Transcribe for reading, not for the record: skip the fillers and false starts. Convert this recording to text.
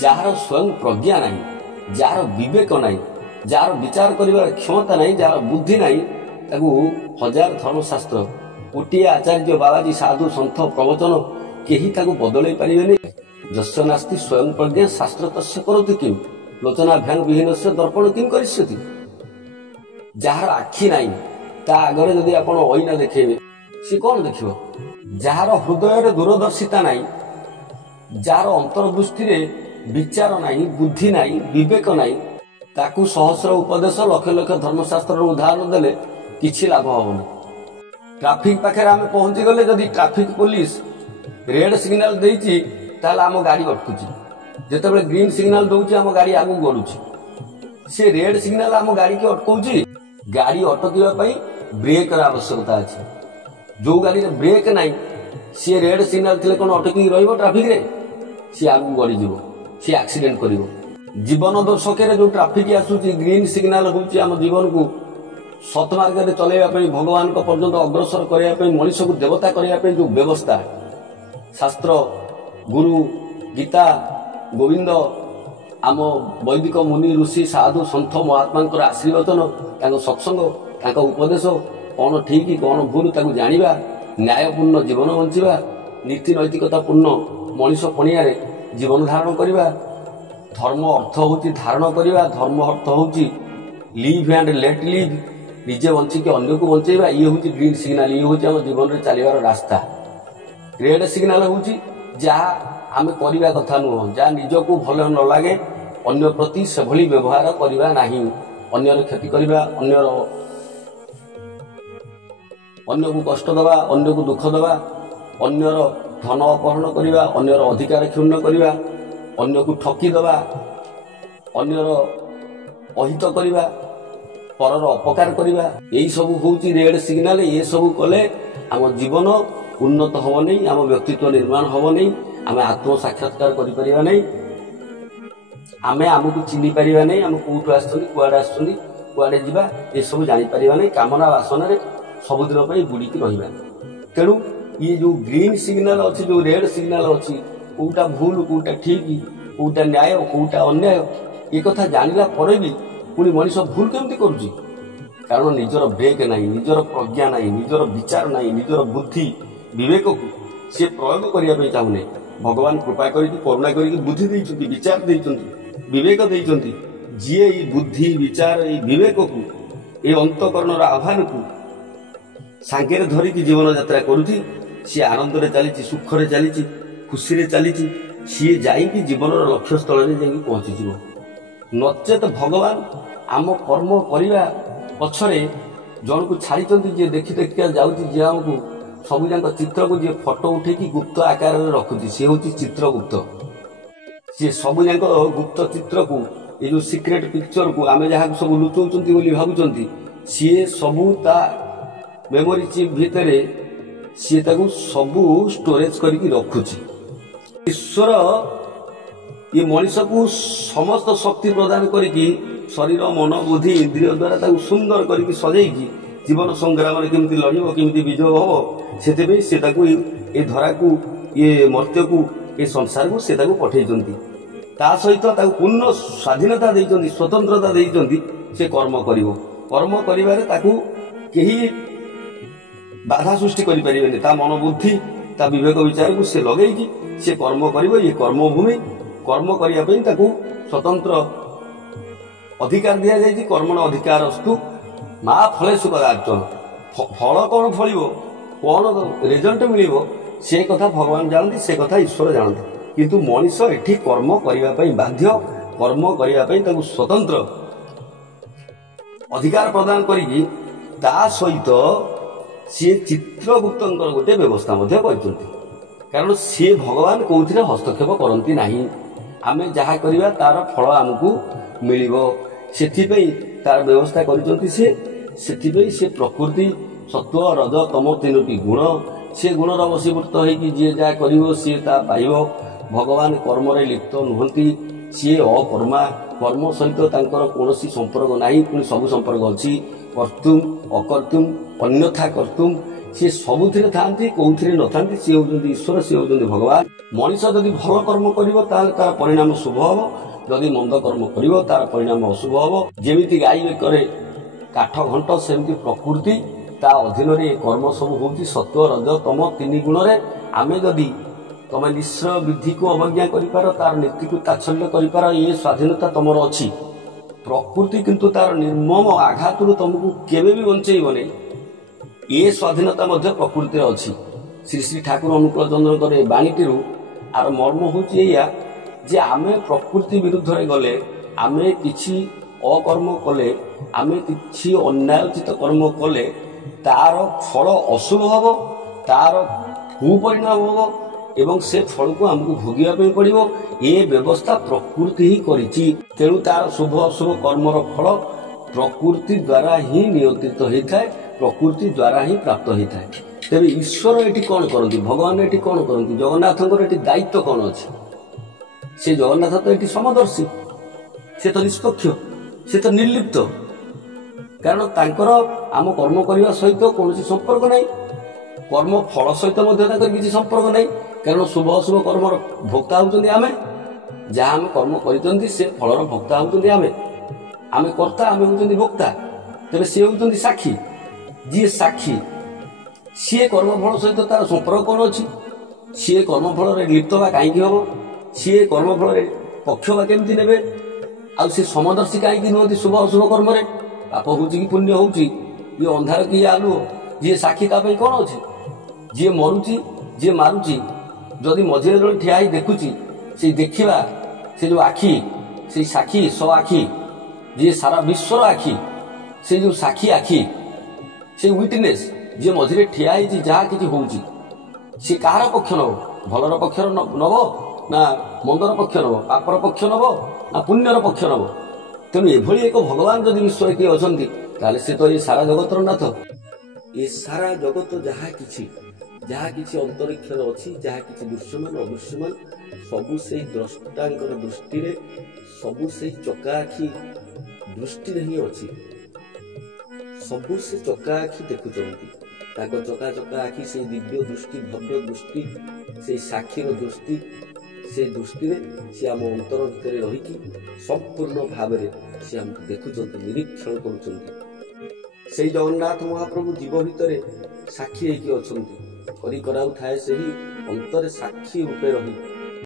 Jar स्वयं प्रज्ञा ना, jar विवेक ना, जार विचार कर क्षमता ना, जार बुद्धि ना, हजार धर्मशास्त्र गोटे आचार्य बाबाजी साधु सन्थ प्रवचन केही बदल पारे। जस्य नास्ति स्वयं प्रज्ञा शास्त्र तस्य करोति किम, लोचनाभ्यां विहीन से दर्पण किम करिष्यति। जार आखि ना ता आगे जदि आपण अईना देखेबे सी कौन देखिबो। जार हृदय दूरदर्शिता ना, जार अंतर्दृष्टि विचार ना, बुद्धि ना, विवेक ना, ताकू सहस्र उपदेश लक्ष लक्ष धर्मशास्त्र उदाहरण देले किछि लाभ होबनी। ट्रैफिक पाखे आम पहुंची गले जदि ट्रैफिक पुलिस रेड सिग्नल देइछि ताले आम गाड़ी अटकुछि, जेतेबेले ग्रीन सिग्नल दउछि आम गाड़ी आगु गडुछि। से रेड सिग्नल आम गाड़ी के अटकउछि। गाड़ी अटकिबा पई ब्रेक आवश्यकता अछि। जो गाड़ी रे ब्रेक नाही सी रेड सिग्नल थिले कोन अटकी रहिबो ट्रैफिक रे, सी आगु गडी जिवो, सी एक्सीडेंट करिवो। जीवन दर्शक जो ट्रैफिक आसुछि ग्रीन सिग्नल होउछि आम जीवन को सत मार्ग में चलैया भगवान को पर्यंत अग्रसर करने मनीष को देवता करने जो व्यवस्था शास्त्र गुरु गीता गोविंद आम वैदिक मुनि ऋषि साधु सन्थ महात्मा आशीर्वचन सत्संग उपदेश कौन ठीक कौन भूल जाना न्यायपूर्ण जीवन बंचा नीति नैतिकता पूर्ण मनीष पणिया जीवन धारण करवा। धर्म अर्थ हूँ धारण करवा, धर्म अर्थ हूँ लिव एंड लेट लिव, निजे बंचिक अन्य को बंचेगा। ये हूँ ग्रीन सिग्नाल, ये हूँ आम जीवन में चलवार रास्ता। रेड सिग्नाल हूँ जहाँ आम करवा कथा नुह, जहाँ निजक भल न लगे अन्य प्रति से भली व्यवहार करवा नहीं, अन्यर क्षति करवा, अन्य को कष्ट दवा, अन्य को दुख दवा, अन्यर धन अपहरण करवा, अन्यर अधिकार क्षुण्ण करवा, अन्य को ठकी दवा, अन्यर अहित करवा, परर अपकार करवा, यही सब हूँ रेड सिग्नाल। ये सब कले आम जीवन उन्नत हम नहीं, आम व्यक्तित्व निर्माण हम नहीं, आम आत्म साक्षात्कार करें नहीं, आम आमको चिन्ह पारा नहीं, आम कौटू आसुआड़े कुआड़े जा ये सब जापर नहीं। कामना बासन सबुदिन बुड़ीकी रहा। तेणु ये जो ग्रीन सिग्नाल अच्छी, जो रेड सिग्नाल अच्छी, कौटा भूल कौटा ठीक, कौटा न्याय कौटा अन्याय, ये कथा जानला पर भी पुणी मनीष भूल केमती करुच्ची। कारण निजर ब्रेक नहीं, निजर प्रज्ञा नहीं, निजर विचार नहीं, निजर बुद्धि विवेक को सी प्रयोग करने चाहूने। भगवान कृपा करुणा कर बुद्धि देइछन्ति, विचार देइछन्ति, विवेक देइछन्ति। जीए ये बुद्धि विचार ये विवेक को ये अंतकरण आह्वान को सांगे धरिकी जीवन यात्रा करुच्ची, सी आनंद रे चली, सुख रे चली, खुशी रे चली, सी जाइकी जीवन लक्ष्य स्थल में जाइकी पहुंची जीव। नचेत भगवान आम कर्म करने पछरे जन को छाड़ी जी देखी देखिका जाऊँगी, जी आमको सब जाक चित्र को जी फोटो उठेकी गुप्त आकार में रखुची, सी हूँ चित्रगुप्त। सी सब जाक गुप्त चित्र को ये जो सिक्रेट पिक्चर को आम जहाँ सब लुचौंती भावुं, सी सबू ता मेमोरी चिप भितर सी सबू स्टोरेज करके रखुची। ईश्वर ये मनीष को समस्त शक्ति प्रदान करके शरीर मन बुद्धि इंद्रिय द्वारा सुंदर करके सजैकी जीवन संग्राम में केमती लड़ब, केमती विजय हम से ये धरा को ये मर्त्य को ये संसार को से पठे सहित पूर्ण स्वाधीनता देइछन्ति, स्वतंत्रता देइछन्ति। से कर्म करिवो, कर्म करिवारे केही बाधा सृष्टि करि परिबेनि। ता मन बुद्धि ता विवेक विचार को से लगेगी से कर्म करिवो। ये कर्मभूमि, कर्म करिया पई ताकू स्वतंत्र अधिकार दिया जायछि। कर्मण अधिकार अस्तु मा फलेषु कदाचन, फल कौन फलिबो, कौन रिजल्ट मिलिबो से कथा भगवान जानती, से कथा ईश्वर जानती। किंतु मनीष एठी कर्म करिवा पई बाध्य, कर्म करिवा पई ताकू स्वतंत्र अधिकार प्रदान करिकी ता सहित सी चित्रगुप्तंकर गोटे व्यवस्था मध्य करछन्ति। कारण सी भगवान कोउथिरे हस्तक्षेप करंती नाही। आमे जहा करिवा तार फल आमको मिलिबो, सेथिपई तार व्यवस्था करछन्ति। सेथिपई से प्रकृति सत्व रज तम तीनोटी गुण, से गुणर वशीभूत होइकी जे जहा करिवो सी ता पाइबो। भगवान कर्म रे लिप्त नुहंती, सी अकर्मा, कर्म सहित तांकर कोनोसी संपर्क नाही। पुणी सब संपर्क अछि कर्तुम अकर्तुम अन्यथा कर्तुम, सी सबुथिरे थांती कोउथिरे नथांती सी होउछन्ति ईश्वर सी होउछन्ति भगवान। मनीष जदि भल कर्म करिवो तार परिणाम शुभ हबो, जदि मंद कर्म करिवो तार परिणाम अशुभ हबो। जेमिति गाई बेकरे काठ घंट सेमति प्रकृति ता अधीन रे कर्म सब होउछि सत्व रज तम तीन गुण रे। आमे जदि तमे निश्चय विधि को अवज्ञा करिपार तार नीति को ताच्छल्य करिपार ये स्वाधीनता तमर अछि। प्रकृति किंतु तार निर्मम आघात तुमको केवे भी बंचेइबने ये स्वाधीनता मध्य प्रकृति अच्छी। श्री श्री ठाकुर अनुकूल चंद्र बाणीटी आर मर्म होची एया जे आमे प्रकृति विरुद्ध रे गले आमे किछि अकर्म कले आमे किछि अन्यायोचित कर्म कले तार फल अशुभ हबो, तार कुपरिणाम हबो एवं से फल को हमको भोगिया पे पड़िबो। ये व्यवस्था प्रकृति ही करिछि। तेणु तार शुभ अशुभ कर्मर फल प्रकृति द्वारा ही नियंत्रित होता है, प्रकृति द्वारा ही प्राप्त होता है। तेरे ईश्वर एटी कौन करती, भगवान एटी कौन करती, जगन्नाथंकर एटी दायित्व कौन अच्छे? से जगन्नाथ तो एटी समदर्शी, से तो निष्पक्ष, से तो निर्लिप्त। कारण तांकर आम कर्म करने सहित कौन संपर्क नहीं, कर्म फल सहित किसी संपर्क नहीं। कारण शुभ अशुभ कर्म भोक्ता होउछन्ति आमे, जहाँ आम कर्म करिसन्ति से फलर भोक्ता होउछन्ति आमे। आमे कर्ता, आमे होउछन्ति भोक्ता। तेरे से होउछन्ति साक्षी। जी साक्षी सी कर्मफल सहित तार संपर्क कौन अच्छी? सी कर्मफल लिप्त बा कहीं हम, सी कर्मफल पक्ष बा केमती ने आ समदर्शी कहीं नुहति शुभ अशुभ कर्म पाप हूँ कि पुण्य हूँ, ये अंधार कि आलुओ, जी साक्षी ताप कौन अच्छे? जी मरुची जी मारुची जदि मझे जो ठिया देखुची से देखा से जो आखि से साक्षी स आखि जी सारा विश्वर आखि से जो साक्षी आखि से विटनेस जे मझे ठिया जहाँ कि होउची सी कहार पक्ष नब, भलर पक्ष नब ना मंदर पक्ष नब, पापर पक्ष नब ना पुण्यर पक्ष नब? तेणु एभली एक भगवान जदि विश्व किए अछंती ताले से तो ये सारा जगतर नाथ। ये सारा जगत जहाँ किछि अंतरिक्षर अच्छी, जहाँ किछि दृश्यमान अदृश्यमान सबु से द्रष्टांकर दृष्टि रे, सबु से चका आखि दृष्टि ही अच्छी। सबु से चका आखि देखुचंती, ताको चका चका आखि से दिव्य दृष्टि, भव्य दृष्टि, से साक्षीर दृष्टि, से दृष्टि रे से आम अंतर भितर रही संपूर्ण भाव से हमको देखुचंती, निरीक्षण करुचंती। से जगन्नाथ महाप्रभु जीव भितर साक्षी होइकी अछंती, करी कराउ थाए से ही अंतरे साक्षी रूपे रही